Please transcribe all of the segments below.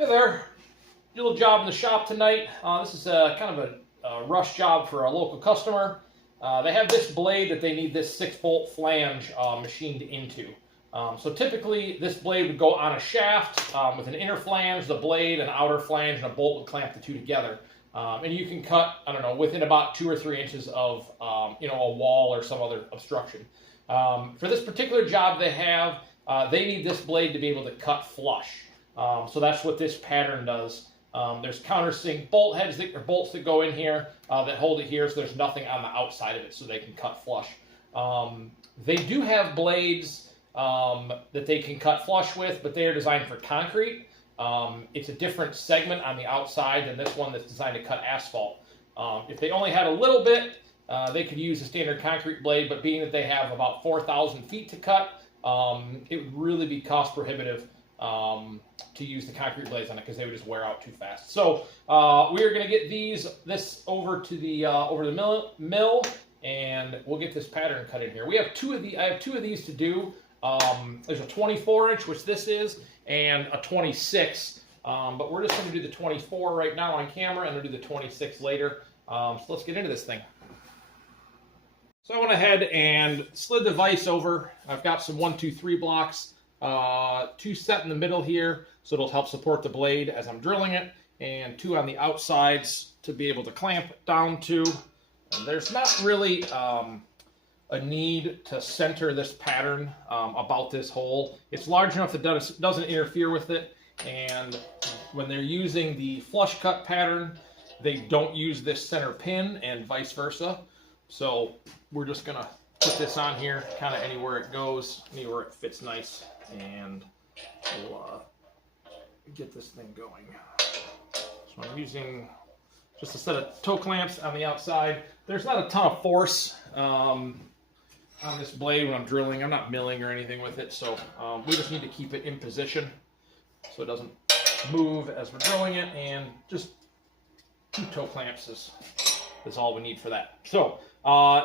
Hey there, do a little job in the shop tonight. This is kind of a rush job for a local customer. They have this blade that they need this 6-bolt flange machined into. So typically this blade would go on a shaft with an inner flange, the blade, an outer flange, and a bolt would clamp the two together. And you can cut, I don't know, within about 2 or 3 inches of a wall or some other obstruction. For this particular job they have, they need this blade to be able to cut flush. So that's what this pattern does. There's countersink bolt heads or bolts that go in here that hold it here, so there's nothing on the outside of it, so they can cut flush. They do have blades that they can cut flush with, but they are designed for concrete. It's a different segment on the outside than this one that's designed to cut asphalt. If they only had a little bit, they could use a standard concrete blade, but being that they have about 4,000 feet to cut, it would really be cost prohibitive to use the concrete blades on it because they would just wear out too fast. So we are going to get this over to the mill, and we'll get this pattern cut in here. We have I have two of these to do. There's a 24-inch, which this is, and a 26. But we're just going to do the 24 right now on camera, and we'll do the 26 later. So let's get into this thing. So I went ahead and slid the vise over. I've got some 1, 2, 3 blocks. 2 set in the middle here, so it'll help support the blade as I'm drilling it, and 2 on the outsides to be able to clamp down to. And there's not really a need to center this pattern about this hole. It's large enough that doesn't interfere with it, and when they're using the flush cut pattern, they don't use this center pin and vice versa. So we're just gonna put this on here, kind of anywhere it goes, anywhere it fits nice, and we'll get this thing going. So I'm using just a set of toe clamps on the outside. There's not a ton of force on this blade when I'm drilling. I'm not milling or anything with it, so we just need to keep it in position so it doesn't move as we're drilling it, and just 2 toe clamps is all we need for that. So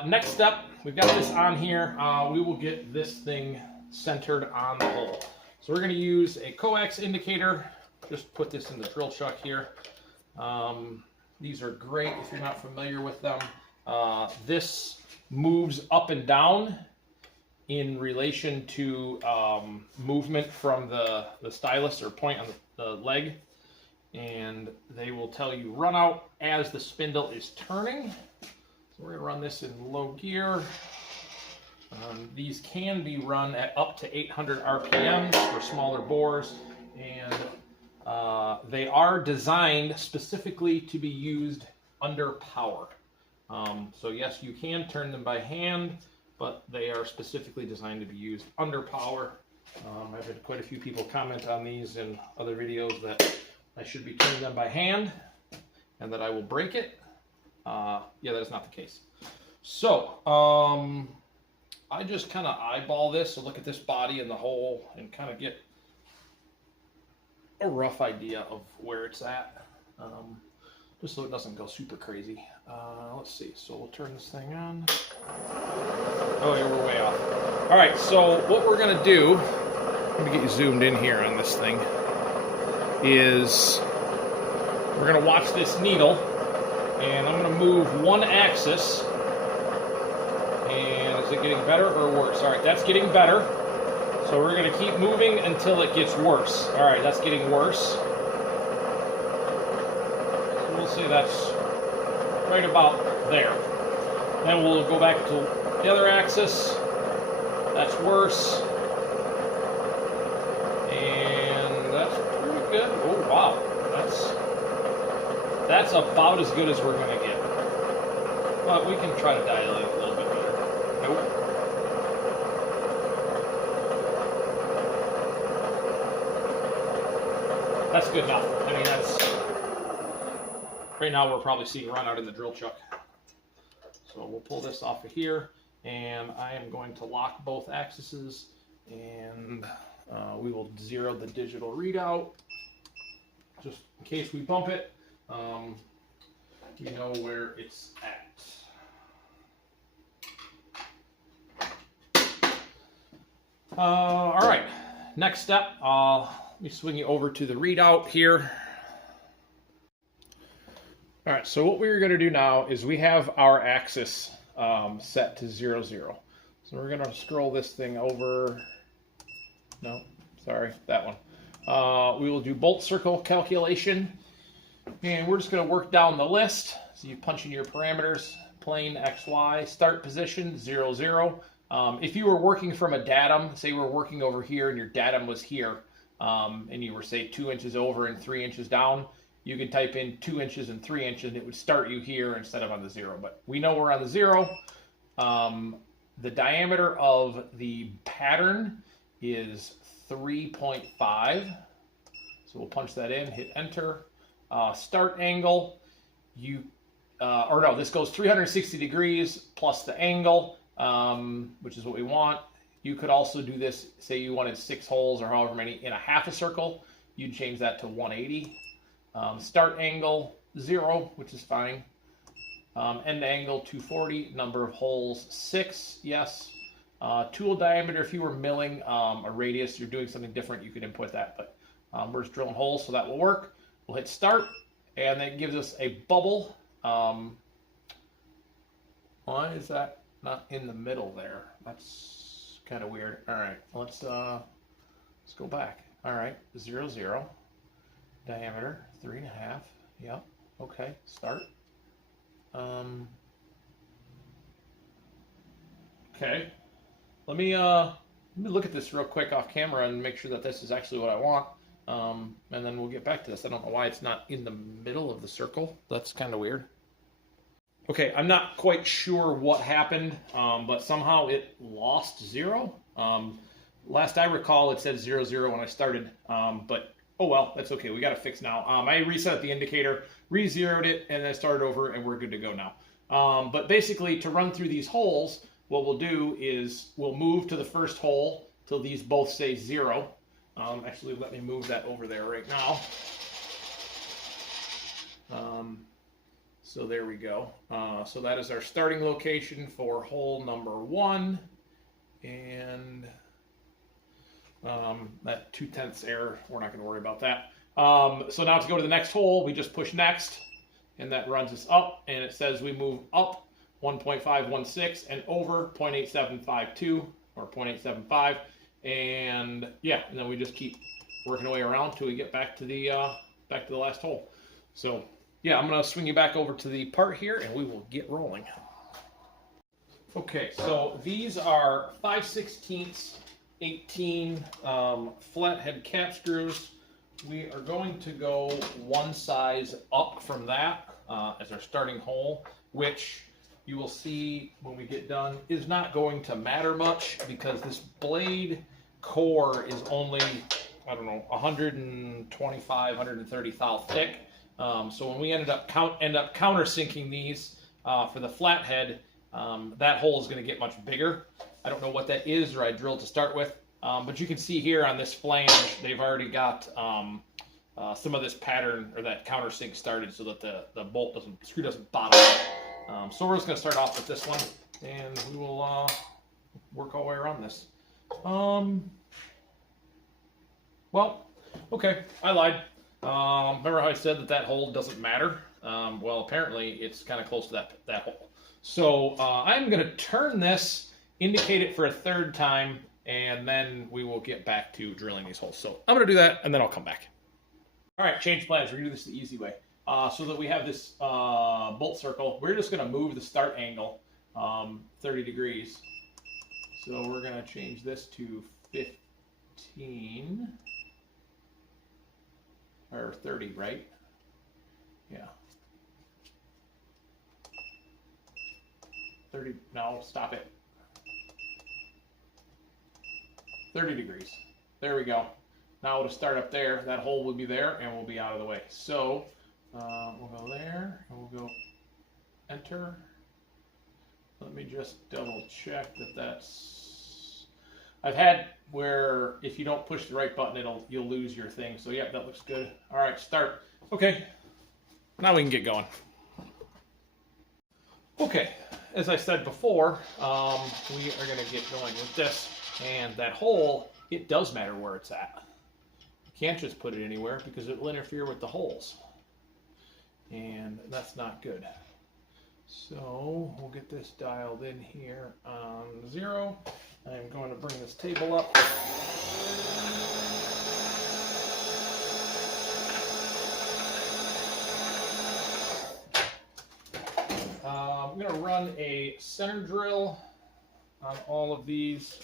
next step, we've got this on here. We will get this thing centered on the hole. So we're going to use a coax indicator. Just put this in the drill chuck here. These are great if you're not familiar with them. This moves up and down in relation to movement from the stylus or point on the leg. And they will tell you run out as the spindle is turning. So we're going to run this in low gear. These can be run at up to 800 RPMs for smaller bores, and they are designed specifically to be used under power. So yes, you can turn them by hand, but they are specifically designed to be used under power. I've had quite a few people comment on these in other videos that I should be turning them by hand and that I will break it. Yeah, that is not the case. So I just kind of eyeball this, so look at this body and the hole and kind of get a rough idea of where it's at, just so it doesn't go super crazy. Let's see, so we'll turn this thing on. Oh yeah, we're way off. All right, so what we're gonna do, let me get you zoomed in here on this thing, is we're gonna watch this needle, and I'm gonna move one axis. And is it getting better or worse? All right, that's getting better. So we're going to keep moving until it gets worse. All right, that's getting worse. So we'll say that's right about there. Then we'll go back to the other axis. That's worse. And that's pretty good. Oh, wow. That's about as good as we're going to get. But we can try to dial it a little bit better. Nope. That's good enough. I mean, right now we're probably seeing run out in the drill chuck. So we'll pull this off of here, and I am going to lock both axes, and we will zero the digital readout just in case we bump it. We know where it's at. All right, next step, let me swing you over to the readout here. All right, so what we're going to do now is we have our axis set to 0, 0. So we're going to scroll this thing over. No, sorry, that one. We will do bolt circle calculation, and we're just going to work down the list. So you punch in your parameters, plane X, Y, start position 0, 0. If you were working from a datum, say you were working over here and your datum was here, and you were, say, 2 inches over and 3 inches down, you could type in 2 inches and 3 inches, and it would start you here instead of on the 0. But we know we're on the 0. The diameter of the pattern is 3.5. So we'll punch that in, hit enter. Start angle, this goes 360 degrees plus the angle, which is what we want. You could also do this, say you wanted 6 holes or however many in a half a circle, you'd change that to 180. Start angle 0, which is fine. End angle 240, number of holes 6, yes. Tool diameter, if you were milling a radius, you're doing something different, you could input that, but we're just drilling holes, so that will work. We'll hit start, and that gives us a bubble. Why is that not in the middle there? That's kind of weird. All right, let's go back. All right, 0, 0. Diameter 3.5. Yep. Okay. Start. Okay. Let me look at this real quick off camera and make sure that this is actually what I want. And then we'll get back to this. I don't know why it's not in the middle of the circle. That's kind of weird. Okay, I'm not quite sure what happened, but somehow it lost 0. Last I recall, it said 0, 0 when I started, but oh well, that's okay. We got it fixed now. I reset the indicator, re-zeroed it, and then started over, and we're good to go now. But basically, to run through these holes, what we'll do is we'll move to the first hole till these both say 0. Actually, let me move that over there right now. So there we go. So that is our starting location for hole number 1. And that 2/10 error, we're not going to worry about that. So now to go to the next hole, we just push next, and that runs us up, and it says we move up 1.516 and over 0.8752 or 0.875, and yeah, and then we just keep working our way around till we get back to the last hole. So yeah, I'm going to swing you back over to the part here, and we will get rolling. Okay, so these are 5/16 18 flathead cap screws. We are going to go one size up from that as our starting hole, which you will see when we get done is not going to matter much because this blade core is only, I don't know, 125, 130 thou thick. So when we end up countersinking these for the flathead, that hole is going to get much bigger. I don't know what that is, or I drilled to start with, but you can see here on this flange, they've already got some of this pattern or that countersink started so that the screw doesn't bottom out. So we're just going to start off with this one, and we will work our way around this. Well, okay, I lied. Remember how I said that hole doesn't matter? Well, apparently it's kind of close to that hole. So I'm going to turn this, indicate it for a 3rd time, and then we will get back to drilling these holes. So I'm going to do that, and then I'll come back. All right, change plans. We're going to do this the easy way. So that we have this bolt circle, we're just going to move the start angle 30 degrees. So we're going to change this to 15, or 30, right? Yeah. 30, no, stop it. 30 degrees. There we go. Now we'll just start up there. That hole will be there, and we'll be out of the way. So we'll go there, and we'll go enter. Let me just double check that that's... I've had where if you don't push the right button, you'll lose your thing. So yeah, that looks good. All right, start. Okay, now we can get going. Okay, as I said before, we are going to get going with this. And that hole, it does matter where it's at. can't just put it anywhere because it will interfere with the holes. And that's not good. So we'll get this dialed in here on 0. I'm going to bring this table up. I'm going to run a center drill on all of these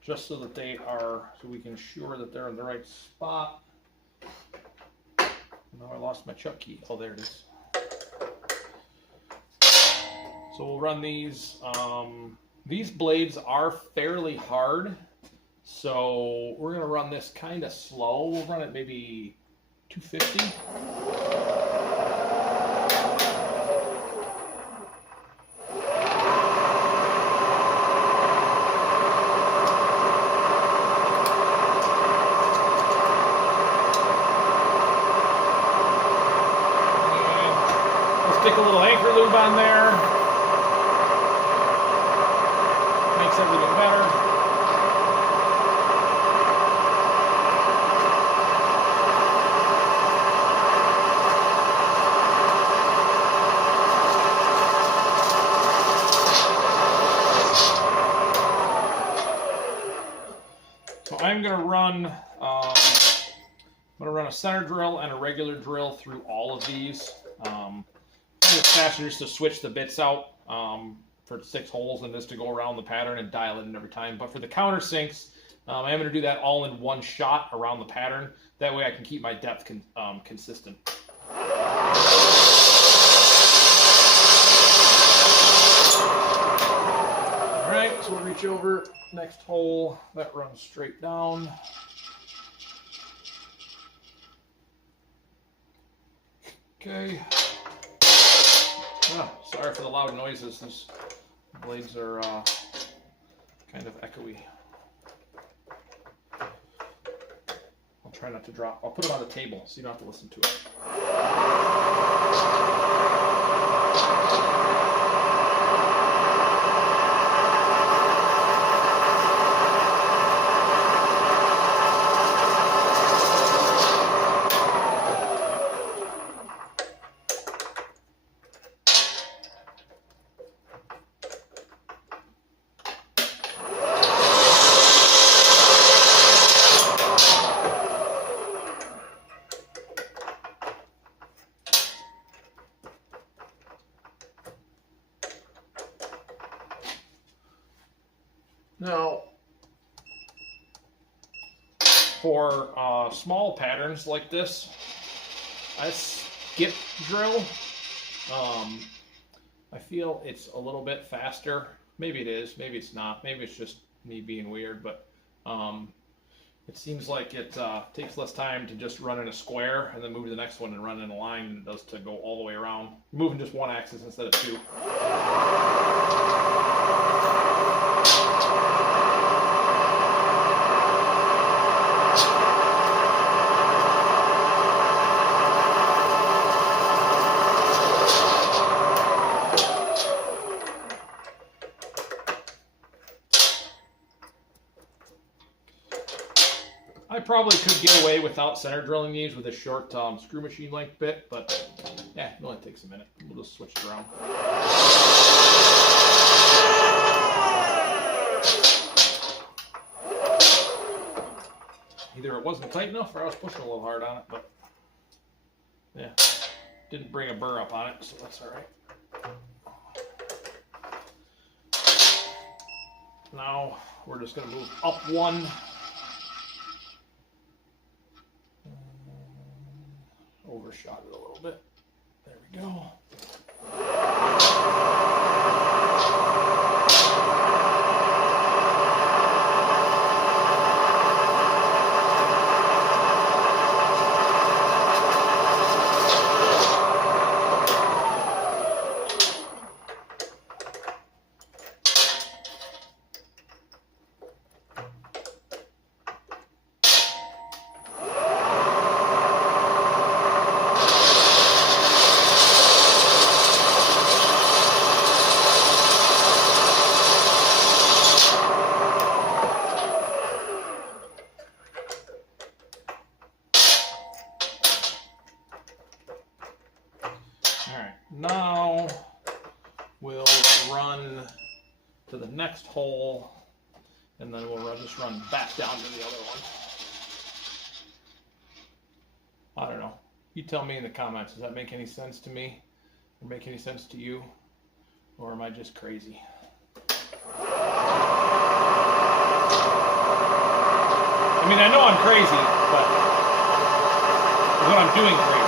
just so that they are, so we can ensure that they're in the right spot. No, I lost my chuck key. Oh, there it is. So we'll run these. These blades are fairly hard, so we're going to run this kind of slow. We'll run it maybe 250. Stick a little anchor lube on there. Makes everything better. So I'm going to run a center drill and a regular drill through all of these. It's faster just to switch the bits out for 6 holes than this to go around the pattern and dial it in every time. But for the countersinks, I'm going to do that all in one shot around the pattern. That way I can keep my depth consistent. All right, so we'll reach over, next hole, that runs straight down. Okay. Oh, sorry for the loud noises. These blades are kind of echoey. I'll try not to drop. I'll put it on the table so you don't have to listen to it. Now, for small patterns like this, I skip drill. I feel it's a little bit faster. Maybe it is, maybe it's not. Maybe it's just me being weird, but it seems like it takes less time to just run in a square and then move to the next one and run in a line than it does to go all the way around. Moving just one axis instead of 2. I probably could get away without center drilling these with a short screw machine length bit, but yeah, it only takes a minute. We'll just switch it around. Either it wasn't tight enough or I was pushing a little hard on it, but yeah, didn't bring a burr up on it, so that's all right. Now we're just going to move up 1. Overshot it a little bit. There we go. right, now we'll run to the next hole, and then we'll just run back down to the other one. I don't know. You tell me in the comments. Does that make any sense to me? Or make any sense to you? Or am I just crazy? I mean, I know I'm crazy, but what I'm doing crazy.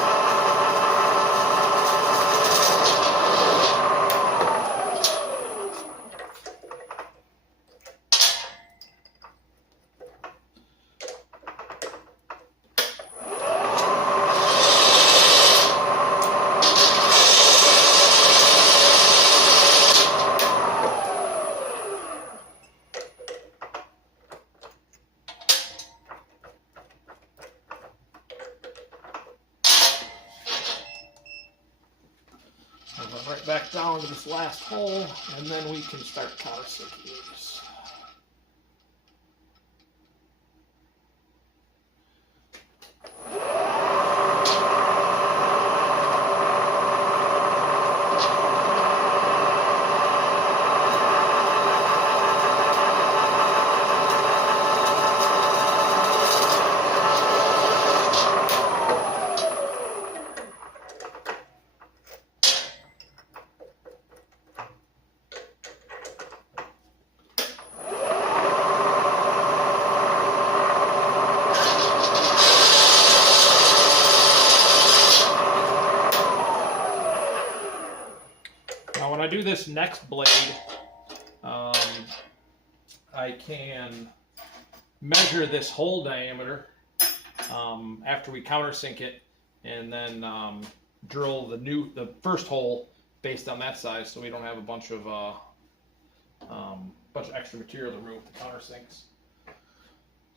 Right back down to this last hole, and then we can start countersinking these. When I do this next blade, I can measure this hole diameter after we countersink it, and then drill the first hole based on that size, so we don't have a bunch of extra material to remove the countersinks.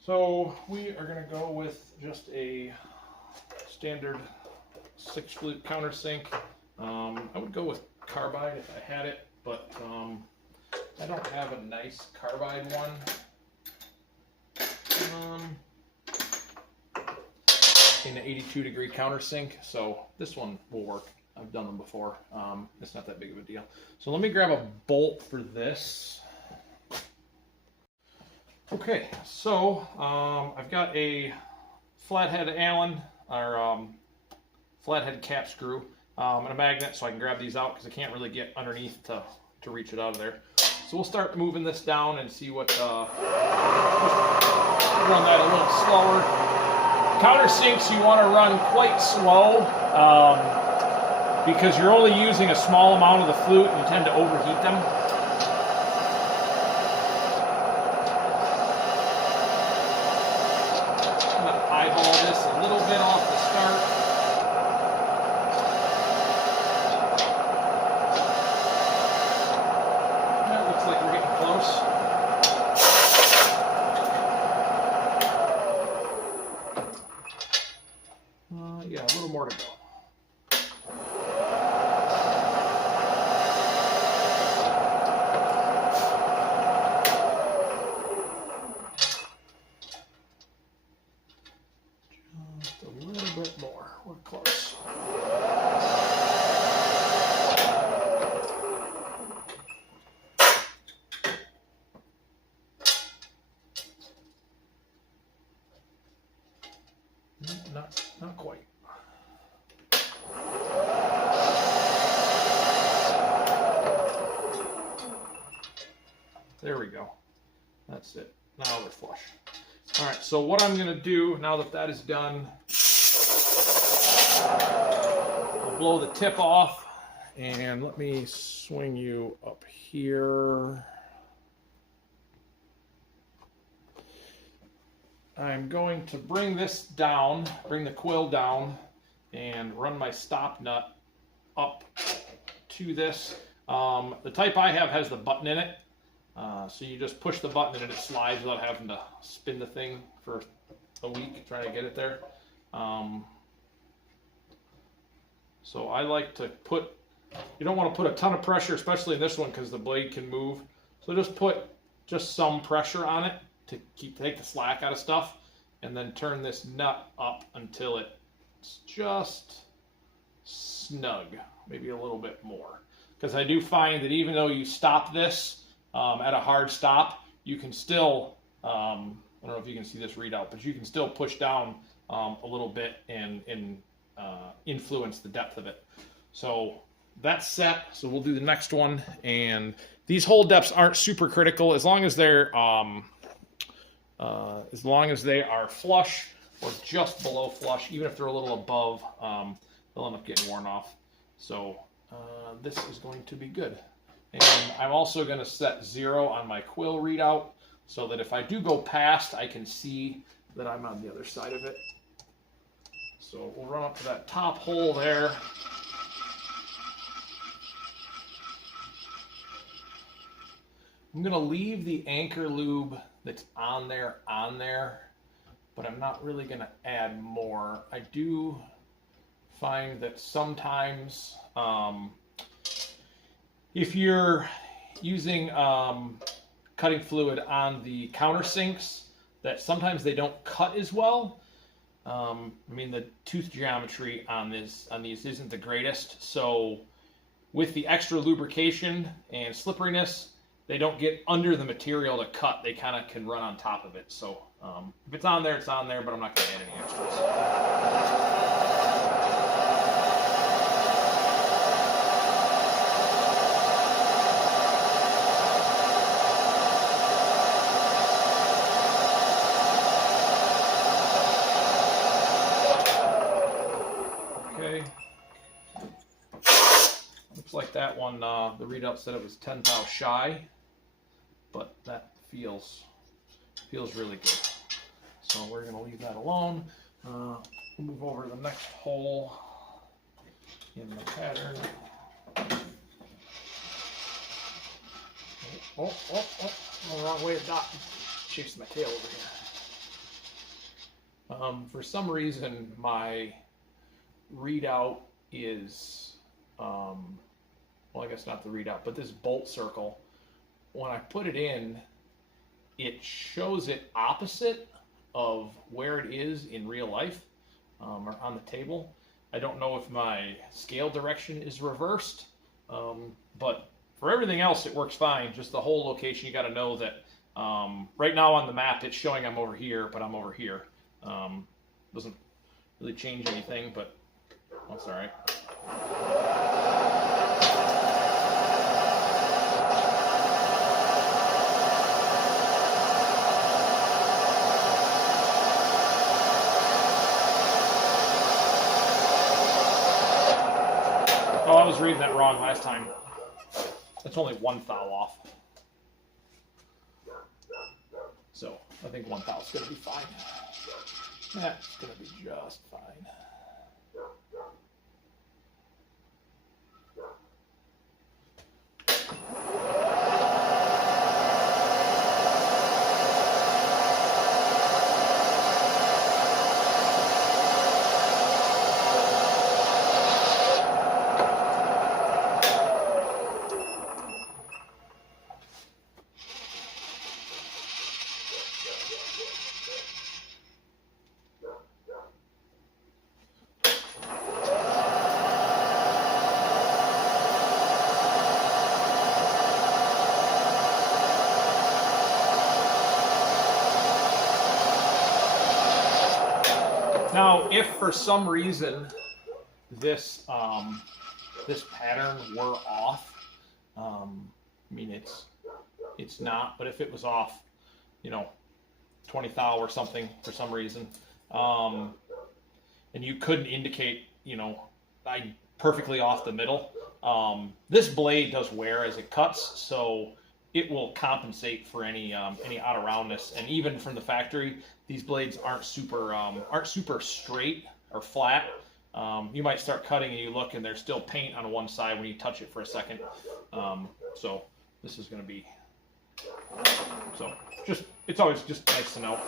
So we are going to go with just a standard 6-flute countersink. I would go with carbide if I had it, but I don't have a nice carbide one. In an 82-degree countersink, so this one will work. I've done them before. It's not that big of a deal. So let me grab a bolt for this. Okay, so I've got a flathead Allen, or flathead cap screw, and a magnet, so I can grab these out because I can't really get underneath to reach it out of there. So we'll start moving this down and see what, just run that a little slower. Countersinks you want to run quite slow because you're only using a small amount of the flute and you tend to overheat them. I'm going to eyeball this a little bit off the start. That looks like we're getting close. Yeah, a little more to go. Just a little bit more. We're close. Not quite. There we go. That's it. Now we're flush. All right, so what I'm going to do now that that is done, I'll blow the tip off, and let me swing you up here. I'm going to bring this down, bring the quill down, and run my stop nut up to this. The type I have has the button in it. So you just push the button and it slides without having to spin the thing for a week trying to get it there. So I like to put, you don't want to put a ton of pressure, especially in this one because the blade can move. So just put some pressure on it to take the slack out of stuff, and then turn this nut up until it's just snug, maybe a little bit more. Because I do find that even though you stop this at a hard stop, you can still, I don't know if you can see this readout, but you can still push down a little bit and influence the depth of it. So that's set. So we'll do the next one. And these hole depths aren't super critical as long as they're flush or just below flush. Even if they're a little above, they'll end up getting worn off. So this is going to be good. And I'm also going to set 0 on my quill readout so that if I do go past, I can see that I'm on the other side of it. So we'll run up to that top hole there. I'm going to leave the anchor lube that's on there, but I'm not really going to add more. I do find that sometimes if you're using cutting fluid on the countersinks, that sometimes they don't cut as well. I mean, the tooth geometry on these isn't the greatest, so with the extra lubrication and slipperiness, they don't get under the material to cut. They kind of can run on top of it. So if it's on there, it's on there, but I'm not going to add any extras. Okay. Looks like that one, the readout said it was 10 thou shy, but that feels really good. So we're going to leave that alone. We'll move over to the next hole in the pattern. Oh, wrong way of dot. Chasing my tail over here. For some reason, my readout is, well, I guess not the readout, but this bolt circle, when I put it in, it shows it opposite of where it is in real life, or on the table. I don't know if my scale direction is reversed, but for everything else it works fine. Just the whole location, you got to know that right now on the map it's showing I'm over here, but I'm over here. Doesn't really change anything, but that's all right. Oh, I was reading that wrong last time. That's only 1 thou off. So I think 1 thou is going to be fine. That's going to be just fine. Now, if for some reason this this pattern were off, I mean it's not, but if it was off, 20 thou or something for some reason, and you couldn't indicate, I perfectly off the middle, this blade does wear as it cuts, so it will compensate for any out of roundness. And even from the factory, these blades aren't super straight or flat. You might start cutting and you look and there's still paint on one side when you touch it for a second. So this is going to be, so it's always just nice to know.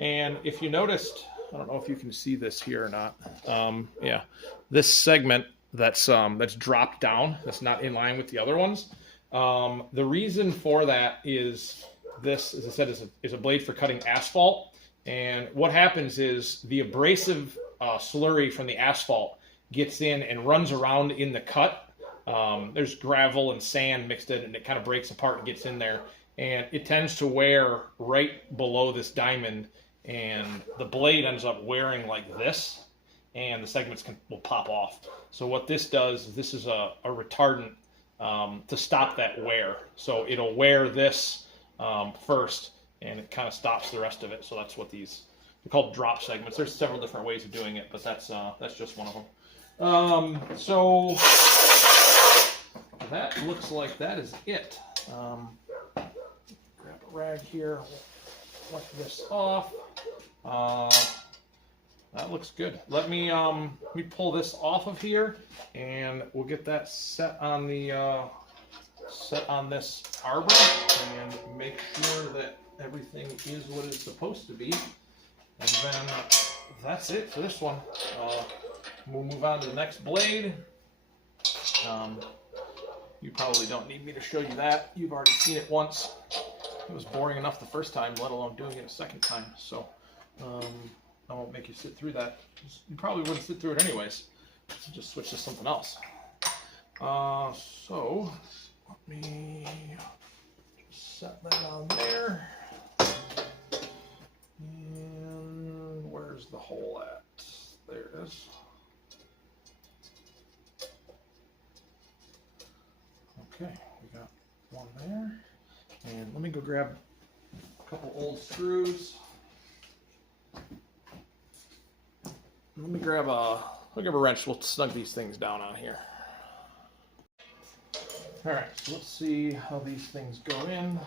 And if you noticed, I don't know if you can see this here or not. Yeah, this segment that's dropped down. That's not in line with the other ones. The reason for that is this, as I said, is a blade for cutting asphalt. And what happens is the abrasive slurry from the asphalt gets in and runs around in the cut. There's gravel and sand mixed in, and it kind of breaks apart and gets in there. And it tends to wear right below this diamond, and the blade ends up wearing like this, and the segments will pop off. So what this does is this is a retardant to stop that wear. So it'll wear this first, and it kind of stops the rest of it. So that's what they're called, drop segments. There's several different ways of doing it, but that's just one of them. So that looks like that is it. Grab a rag here, wipe this off. That looks good. Let me pull this off of here, and we'll get that set on the this arbor, and make sure that everything is what it's supposed to be. And then that's it for this one. We'll move on to the next blade. You probably don't need me to show you that. You've already seen it once. It was boring enough the first time, let alone doing it a second time. So I won't make you sit through that. You probably wouldn't sit through it anyways. So just switch to something else. So let me just set that on there. And where's the hole at? There it is. Okay, we got one there. And let me go grab a couple old screws. Let me grab a wrench. We'll snug these things down on here. All right, so let's see how these things go in.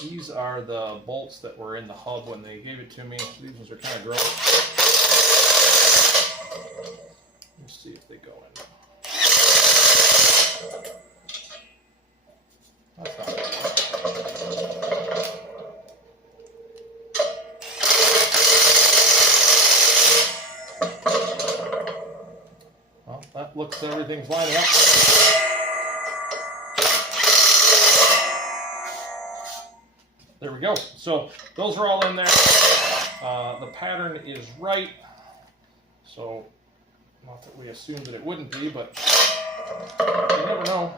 These are the bolts that were in the hub when they gave it to me. These ones are kind of gross. Let's see if they go in. That's not bad. Well, that looks everything's lining up. There we go. So those are all in there. The pattern is right. So not that we assumed that it wouldn't be, but you never know.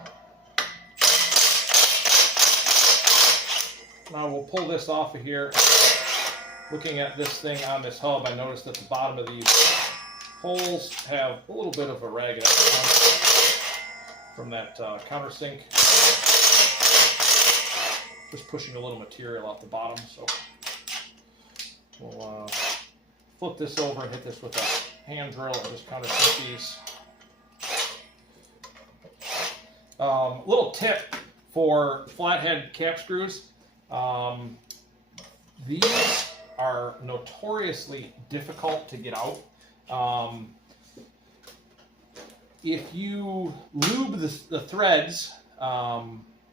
Now we'll pull this off of here. Looking at this thing on this hub, I noticed that the bottom of these holes have a little bit of a ragged edge from that countersink. Just pushing a little material off the bottom, so we'll flip this over and hit this with a hand drill and just countersink these. Little tip for flathead cap screws. These are notoriously difficult to get out. If you lube the threads,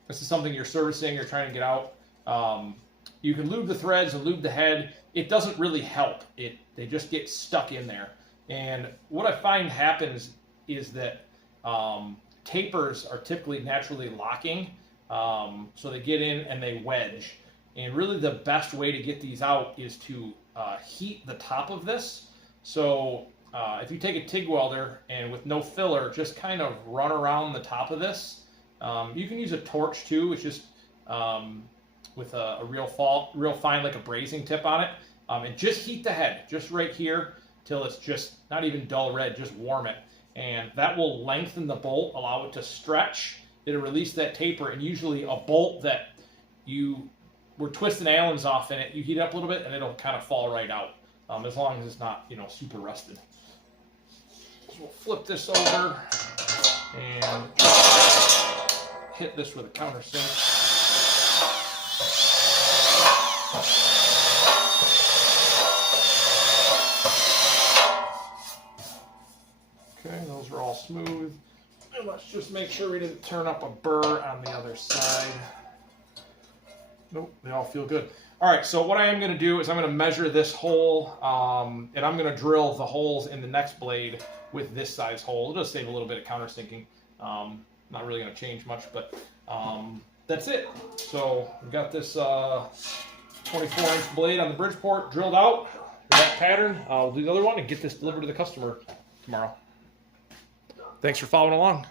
this is something you're servicing or trying to get out, you can lube the threads and lube the head. It doesn't really help. They just get stuck in there. And what I find happens is that tapers are typically naturally locking, so they get in and they wedge. And really the best way to get these out is to heat the top of this. So if you take a TIG welder and with no filler, just kind of run around the top of this. You can use a torch too. It's just with a real fine, like a brazing tip on it. And just heat the head, just right here, till it's just not even dull red, just warm it. And that will lengthen the bolt, allow it to stretch. It'll release that taper, and usually a bolt that you were twisting Allens off in it, you heat it up a little bit and it'll kind of fall right out, as long as it's not, super rusted. So we'll flip this over and hit this with a countersink. Okay, those are all smooth. And let's just make sure we didn't turn up a burr on the other side. Nope, they all feel good. All right, so what I am going to do is I'm going to measure this hole, and I'm going to drill the holes in the next blade with this size hole. It'll just save a little bit of countersinking. Not really going to change much, but that's it. So we've got this 24-inch blade on the Bridgeport drilled out. That pattern. We'll do the other one and get this delivered to the customer tomorrow. Thanks for following along.